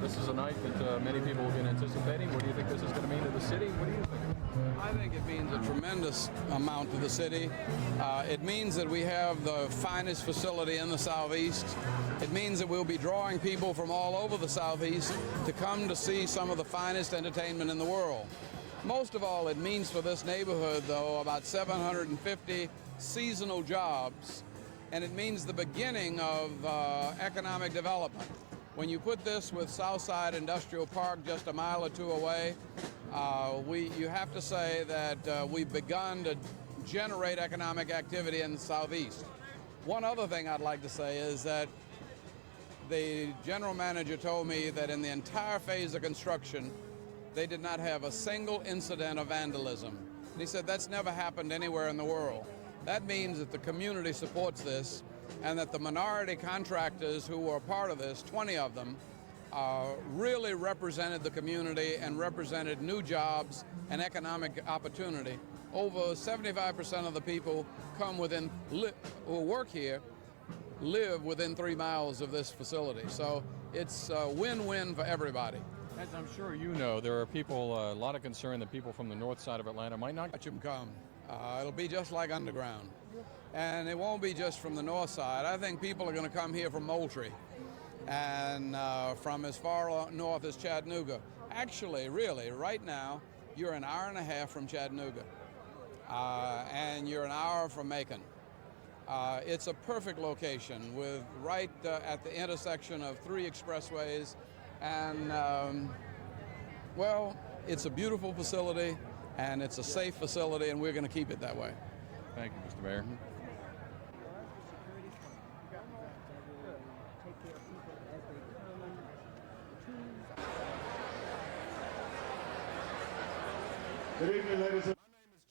This is a night that many people have been anticipating. What do you think this is going to mean to the city? What do you think? I think it means a tremendous amount to the city. It means that we have the finest facility in the Southeast. It means that we'll be drawing people from all over the Southeast to come to see some of the finest entertainment in the world. Most of all, it means for this neighborhood, though, about 750 seasonal jobs, and it means the beginning of economic development. When you put this with Southside Industrial Park just a mile or two away, you have to say that we've begun to generate economic activity in the Southeast. One other thing I'd like to say is that the general manager told me that in the entire phase of construction, they did not have a single incident of vandalism. And he said that's never happened anywhere in the world. That means that the community supports this and that the minority contractors who were a part of this, 20 of them, really represented the community and represented new jobs and economic opportunity. Over 75% of the who who work here live within 3 miles of this facility. So it's a win-win for everybody. As I'm sure you know, there are people, a lot of concern that people from the north side of Atlanta might not Watch them come. It'll be just like underground. And it won't be just from the north side. I think people are going to come here from Moultrie and from as far north as Chattanooga. Actually, really, right now, you're an hour and a half from Chattanooga. And you're an hour from Macon. It's a perfect location with right at the intersection of 3 expressways. And, well, it's a beautiful facility, and it's a safe facility, and we're going to keep it that way. Thank you, Mr. Mayor. Good evening, ladies and gentlemen.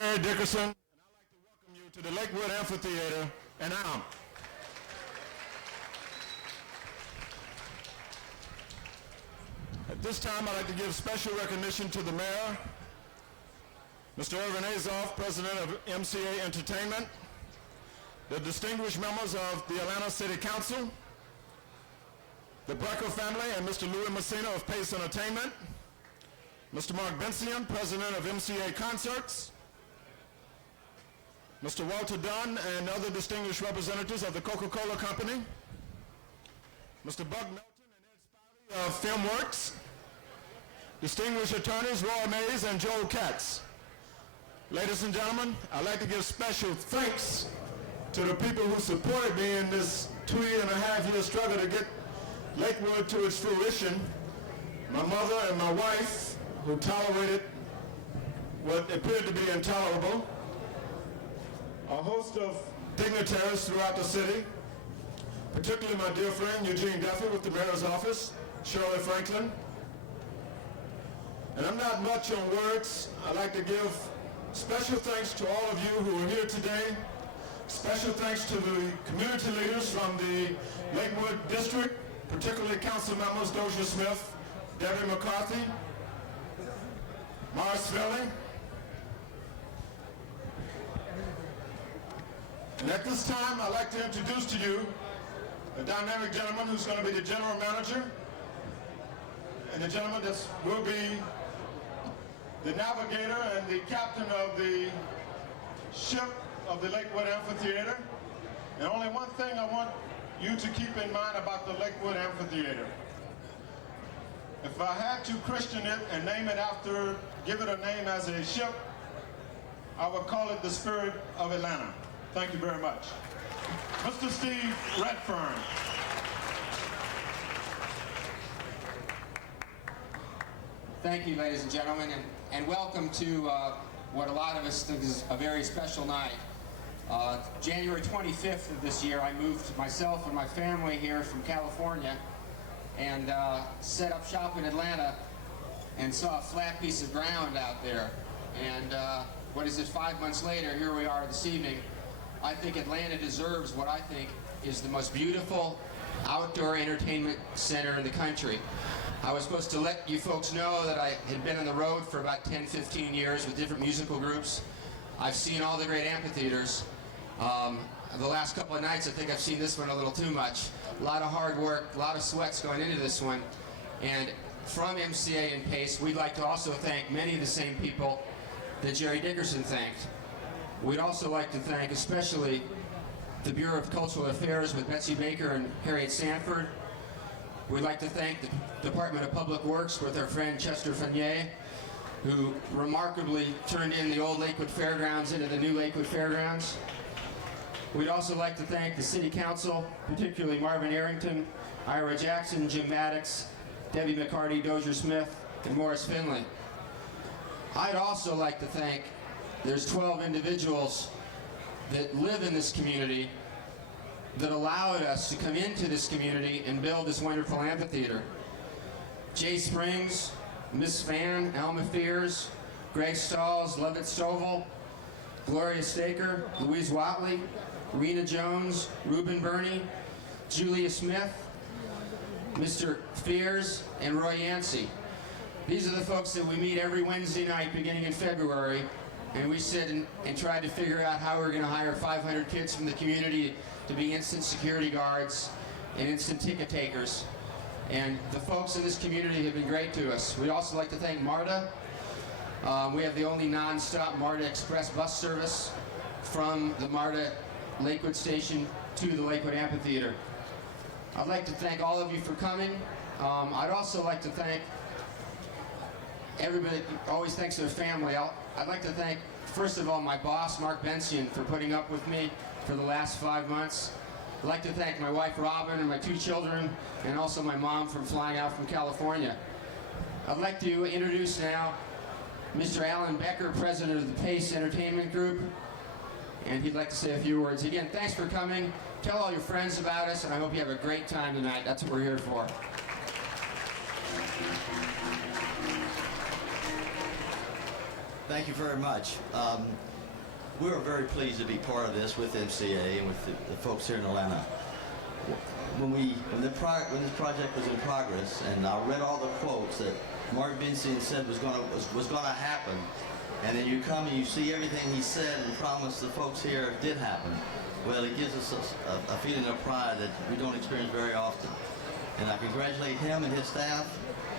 My name is Jerry Dickerson, and I'd like to welcome you to the Lakewood Amphitheatre in Auburn. At this time, I'd like to give special recognition to the mayor, Mr. Auburn Avenue, president of MCA Entertainment, the distinguished members of the Atlanta City Council, the Brecker family, and Mr. Louis Messina of Pace Entertainment, Mr. Mark Bensian, president of MCA Concerts, Mr. Walter Dunn, and other distinguished representatives of the Coca-Cola Company, Mr. Buck Melton and Ed Spivey of FilmWorks, distinguished attorneys Roy Mays and Joel Katz. Ladies and gentlemen, I'd like to give special thanks to the people who supported me in this 2.5-year struggle to get Lakewood to its fruition. My mother and my wife, who tolerated what appeared to be intolerable. A host of dignitaries throughout the city, particularly my dear friend Eugene Duffy with the mayor's office, Shirley Franklin. And I'm not much on words. I'd like to give special thanks to all of you who are here today. Special thanks to the community leaders from the Lakewood District, particularly council members Dozier Smith, Debbie McCarthy, Morris Philly. And at this time, I'd like to introduce to you a dynamic gentleman who's going to be the general manager, and the gentleman that will be the navigator and the captain of the ship of the Lakewood Amphitheatre. And only one thing I want you to keep in mind about the Lakewood Amphitheatre. If I had to Christian it and name it after, give it a name as a ship, I would call it the Spirit of Atlanta. Thank you very much. Mr. Steve Redfern. Thank you, ladies and gentlemen, and welcome to what a lot of us think is a very special night. January 25th of this year, I moved myself and my family here from California and set up shop in Atlanta and saw a flat piece of ground out there. And what is it, 5 months later, here we are this evening. I think Atlanta deserves what I think is the most beautiful outdoor entertainment center in the country. I was supposed to let you folks know that I had been on the road for about 10, 15 years with different musical groups. I've seen all the great amphitheaters. The last couple of nights, I think I've seen this one a little too much. A lot of hard work, a lot of sweats going into this one. And from MCA and PACE, we'd like to also thank many of the same people that Jerry Dickerson thanked. We'd also like to thank especially the Bureau of Cultural Affairs with Betsy Baker and Harriet Sanford. We'd like to thank the Department of Public Works with our friend Chester Fanier, who remarkably turned in the old Lakewood Fairgrounds into the new Lakewood Fairgrounds. We'd also like to thank the City Council, particularly Marvin Arrington, Ira Jackson, Jim Maddox, Debbie McCarty, Dozier Smith, and Morris Finley. I'd also like to thank, there's 12 individuals that live in this community that allowed us to come into this community and build this wonderful amphitheater. Jay Springs, Miss Van, Alma Fears, Greg Stalls, Levitt Stovall, Gloria Staker, Louise Watley, Rena Jones, Reuben Burney, Julia Smith, Mr. Fears, and Roy Yancey. These are the folks that we meet every Wednesday night beginning in February, and we sit and try to figure out how we're going to hire 500 kids from the community to be instant security guards and instant ticket takers. And the folks in this community have been great to us. We'd also like to thank MARTA. We have the only non-stop MARTA Express bus service from the MARTA Lakewood Station to the Lakewood Amphitheatre. I'd like to thank all of you for coming. I'd also like to thank everybody, always thanks their family. I'd like to thank, first of all, my boss, Mark Bensian, for putting up with me for the last 5 months. I'd like to thank my wife, Robin, and my 2 children, and also my mom for flying out from California. I'd like to introduce now Mr. Alan Becker, president of the PACE Entertainment Group, and he'd like to say a few words. Again, thanks for coming. Tell all your friends about us, and I hope you have a great time tonight. That's what we're here for. Thank you very much. We were very pleased to be part of this with MCA and with the folks here in Atlanta. When this project was in progress, and I read all the quotes that Mark Bensian said was going to happen, and then you come and you see everything he said and promised the folks here did happen. Well, it gives us a feeling of pride that we don't experience very often. And I congratulate him and his staff,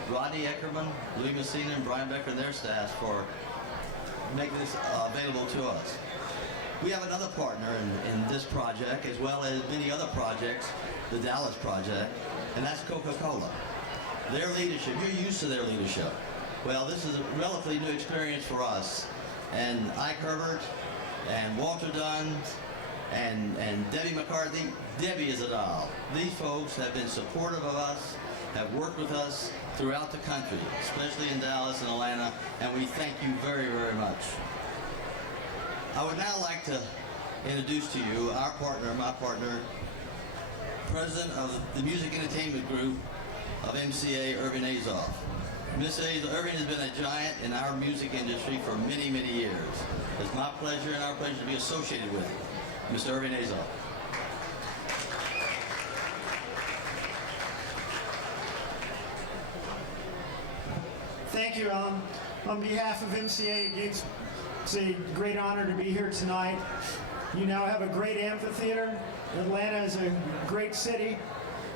Rodney Eckerman, Louis Messina, and Brian Becker and their staff for making this available to us. We have another partner in this project, as well as many other projects, the Dallas project, and that's Coca-Cola. Their leadership, you're used to their leadership. Well, this is a relatively new experience for us. And Ike Herbert, and Walter Dunn, and Debbie McCarthy. Debbie is a doll. These folks have been supportive of us, have worked with us throughout the country, especially in Dallas and Atlanta, and we thank you very, very much. I would now like to introduce to you our partner, my partner, President of the Music Entertainment Group of MCA, Irving Azoff. Ms. Irving has been a giant in our music industry for many, many years. It's my pleasure and our pleasure to be associated with you, Mr. Irving Azoff. Thank you, Alan. On behalf of MCA, it's a great honor to be here tonight. You now have a great amphitheater. Atlanta is a great city.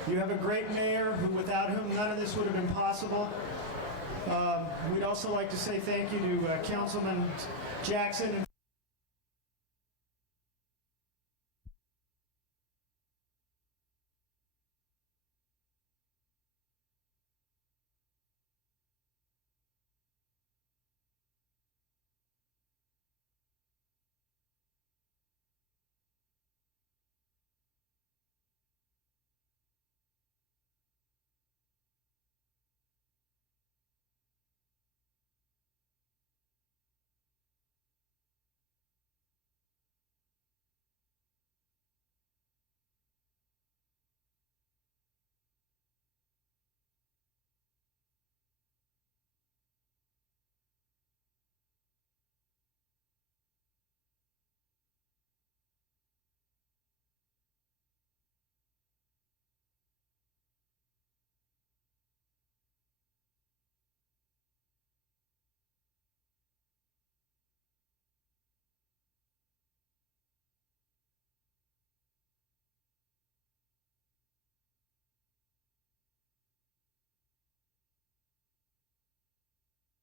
You have a great mayor without whom none of this would have been possible. We'd also like to say thank you to Councilman Jackson.